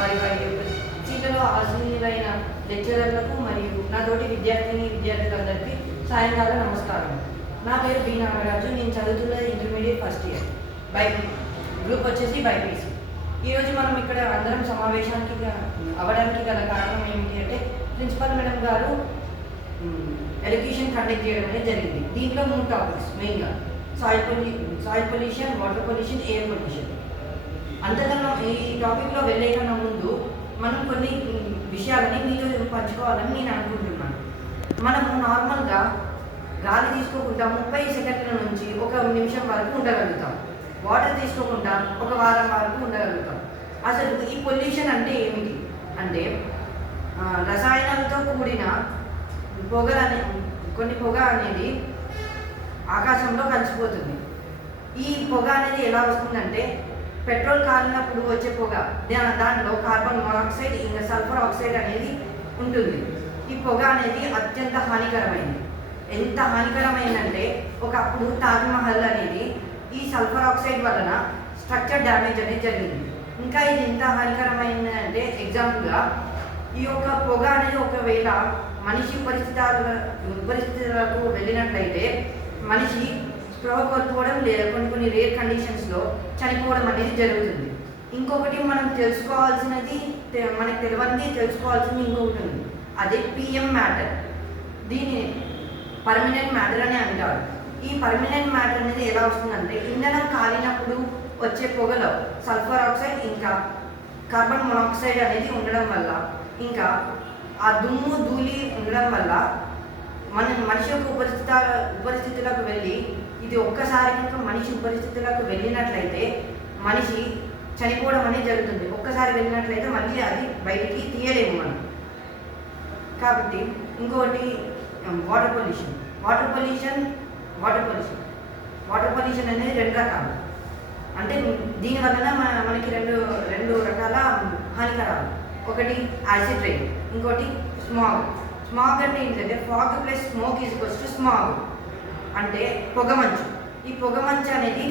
వారి వారి యొక్క సీట్లలో ఆసీనులైన లెక్చరర్లకు మరియు నా తోటి విద్యార్థులందరికీ సాయంకాలం నమస్కారం. నా పేరు బి నాగరాజు. నేను చదువుతున్నది ఇంటర్మీడియట్ ఫస్ట్ ఇయర్. గ్రూప్ వచ్చేసి బైపీసీ. ఈరోజు మనం ఇక్కడ అందరం సమావేశానికి అవ్వడానికి గల కారణం ఏమిటి అంటే, ప్రిన్సిపల్ మేడం గారు ఎడ్యుకేషన్ కండక్ట్ చేయడం అనేది జరిగింది. దీంట్లో 3 టాపిక్స్ మెయిన్గా: soil pollution, water pollution, air pollution. అంతకన్నా ఈ టాపిక్లో వెళ్ళే కన్నా ముందు మనం కొన్ని విషయాలని మీతో పంచుకోవాలని నేను అనుకుంటున్నాను. మనము నార్మల్గా గాలి తీసుకోకుండా 30 సెకండ్ల నుంచి 1 నిమిషం వరకు ఉండగలుగుతాం. వాటర్ తీసుకోకుండా 1 వారం వరకు ఉండగలుగుతాం. అసలు ఈ పొల్యూషన్ అంటే ఏమిటి అంటే, రసాయనాలతో కూడిన కొన్ని పొగ అనేది ఆకాశంలో కలిసిపోతుంది. ఈ పొగ అనేది ఎలా వస్తుందంటే, పెట్రోల్ కాలినప్పుడు వచ్చే పొగ, దాంట్లో కార్బన్ మోనాక్సైడ్ ఇంకా సల్ఫర్ ఆక్సైడ్ అనేది ఉంటుంది. ఈ పొగ అనేది అత్యంత హానికరమైనది. ఎంత హానికరమైందంటే, ఒకప్పుడు తాజ్మహల్ అనేది ఈ సల్ఫర్ ఆక్సైడ్ వలన స్ట్రక్చర్ డ్యామేజ్ అనేది జరిగింది. ఇంకా ఇది ఎంత హానికరమైందంటే, ఎగ్జాంపుల్గా ఈ యొక్క పొగ అనేది ఒకవేళ మనిషి పరిస్థితులకు వెళ్ళినట్లయితే మనిషి స్పృహ కోల్పోవడం లేదా కొన్ని రేర్ కండిషన్స్లో చనిపోవడం అనేది జరుగుతుంది. ఇంకొకటి మనం తెలుసుకోవాల్సినది, మనకు తెలుసుకోవాల్సింది ఇంకొకటి ఉంది. అదే పిఎం మ్యాటర్. దీన్ని పర్మనెంట్ మ్యాటర్ అని అంటారు. ఈ పర్మనెంట్ మ్యాటర్ అనేది ఎలా వస్తుందంటే, ఇంధనం కాలినప్పుడు వచ్చే పొగలో సల్ఫర్ ఆక్సైడ్ ఇంకా కార్బన్ మోనాక్సైడ్ అనేది ఉండడం వల్ల, ఇంకా ఆ దుమ్ము ధూళి ఉండడం వల్ల మనిషి యొక్క ఉపరిస్థితులకు వెళ్ళి, ఇది ఒక్కసారి కనుక మనిషి ఉపరిస్థితులకు వెళ్ళినట్లయితే మనిషి చనిపోవడం అనేది జరుగుతుంది. ఒక్కసారి వెళ్ళినట్లయితే మళ్ళీ అది బయటికి తీయలేము మనం. కాబట్టి ఇంకొకటి వాటర్ పొల్యూషన్. వాటర్ పొల్యూషన్ అనేది 2 రకాలు. అంటే దీనివలన మనకి రెండు రకాల హానికరాలు. ఒకటి యాసిడ్ రైన్, ఇంకోటి స్మాగ్. స్మాగ్ అంటే ఏంటంటే, fog plus smoke is smog అంటే పొగమంచు. ఈ పొగమంచు అనేది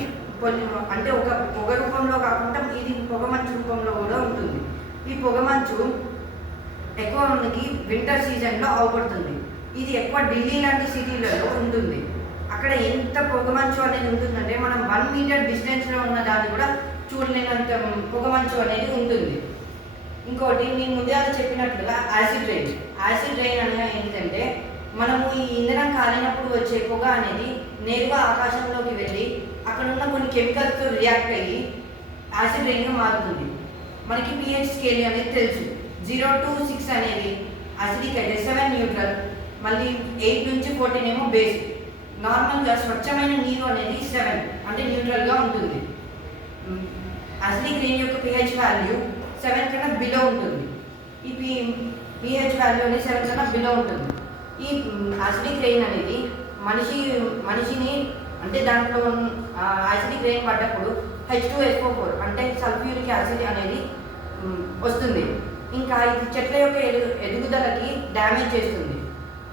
అంటే ఒక పొగ రూపంలో కాకుండా ఇది పొగమంచు రూపంలో కూడా ఉంటుంది. ఈ పొగమంచు ఎక్కువ మనకి వింటర్ సీజన్లో అవపడుతుంది. ఇది ఎక్కువ ఢిల్లీ లాంటి సిటీలలో ఉంటుంది. అక్కడ ఎంత పొగమంచు అనేది ఉంటుందంటే, మనం 1 మీటర్ డిస్టెన్స్లో ఉన్న దాన్ని కూడా చూడలేనంత పొగమంచు అనేది ఉంటుంది. ఇంకోటి నేను ముందే చెప్పినట్లుగా యాసిడ్ రైన్ అనేది ఏంటంటే, మనము ఈ ఇంధనం కాలినప్పుడు వచ్చే పొగ అనేది నేరుగా ఆకాశంలోకి వెళ్ళి అక్కడ ఉన్న కొన్ని కెమికల్స్తో రియాక్ట్ అయ్యి యాసిడ్ రైన్గా మారుతుంది. మనకి pH స్కేల్ అనేది తెలుసు. 0 to 6 అనేది అసిడిక్ అయితే, 7 న్యూట్రల్, మళ్ళీ 8 నుంచి 14 ఏమో బేస్. నార్మల్గా స్వచ్ఛమైన నీరు అనేది 7 అంటే న్యూట్రల్గా ఉంటుంది. అసిడిక్ రైన్ యొక్క pH వాల్యూ 7 కన్నా బిలో ఉంటుంది. ఈ pH వాల్యూ అనేది 7 కన్నా బిలో ఉంటుంది. ఈ యాసిడిక్ రెయిన్ అనేది మనిషిని అంటే దాంట్లో యాసిడిక్ రెయిన్ పడ్డప్పుడు H2SO4 అంటే సల్ఫ్యూరిక్ యాసిడ్ అనేది వస్తుంది. ఇంకా ఇది చెట్ల యొక్క ఎదుగుదలకి డ్యామేజ్ చేస్తుంది.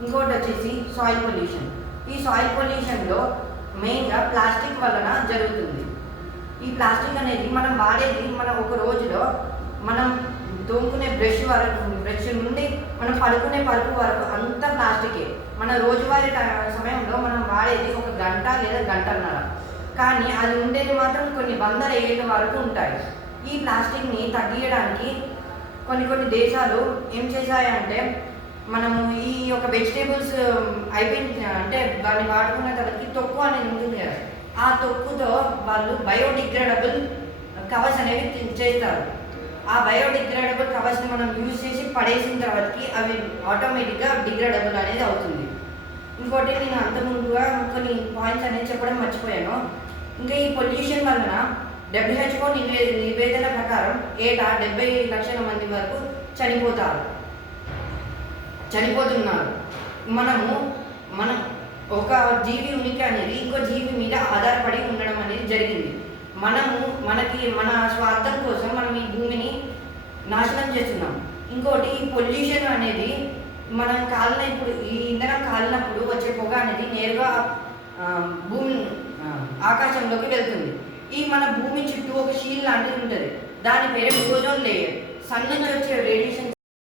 ఇంకోటి వచ్చేసి సాయిల్ పొల్యూషన్. ఈ సాయిల్ పొల్యూషన్లో మెయిన్గా ప్లాస్టిక్ వలన జరుగుతుంది. ఈ ప్లాస్టిక్ అనేది మనం వాడేది, ఒక రోజులో మనం తోముకునే బ్రష్ నుండి మనం పడుకునే పరుపు వరకు అంతా ప్లాస్టికే. మన రోజువారీ సమయంలో మనం వాడేది 1 గంట లేదా గంటన్నర, కానీ అది ఉండేది మాత్రం కొన్ని 100 ఏళ్ళ వరకు ఉంటాయి. ఈ ప్లాస్టిక్ని తగ్గించడానికి కొన్ని దేశాలు ఏం చేశాయంటే, మనము ఈ యొక్క వెజిటేబుల్స్ అయిపోయింది అంటే దాన్ని వాడుకున్న తర్వాత తొక్కు అనేది ఉంటుంది కదా, ఆ తొక్కుతో వాళ్ళు బయోడిగ్రేడబుల్ కవర్స్ అనేవి చేస్తారు. ఆ బయోడిగ్రేడబుల్ కవర్స్ని మనం యూజ్ చేసి పడేసిన తర్వాతకి అవి ఆటోమేటిక్గా డిగ్రేడబుల్ అనేది అవుతుంది. ఇంకోటి నేను అంతకుముందుగా కొన్ని పాయింట్స్ అనేది చెప్పడం మర్చిపోయాను. ఇంకా ఈ పొల్యూషన్ వలన WHO నివేదన ప్రకారం ఏటా 70 లక్షల మంది వరకు చనిపోతున్నారు. మనం ఒక జీవి ఉనికి అనేది ఇంకో జీవి మీద ఆధారపడి ఉండడం అనేది జరిగింది. మన స్వార్థం కోసం మనం ఈ భూమిని నాశనం చేస్తున్నాం. ఇంకోటి ఈ పొల్యూషన్ అనేది మనం ఇప్పుడు ఈ ఇంధనం కాలినప్పుడు వచ్చే పొగ అనేది నేరుగా ఆకాశంలోకి వెళ్తుంది. ఈ మన భూమి చుట్టూ ఒక షీల్ లాంటిది ఉంటుంది. దాని పేరు ఓజోన్ లేయర్. సన్ నుంచి వచ్చే రేడియేషన్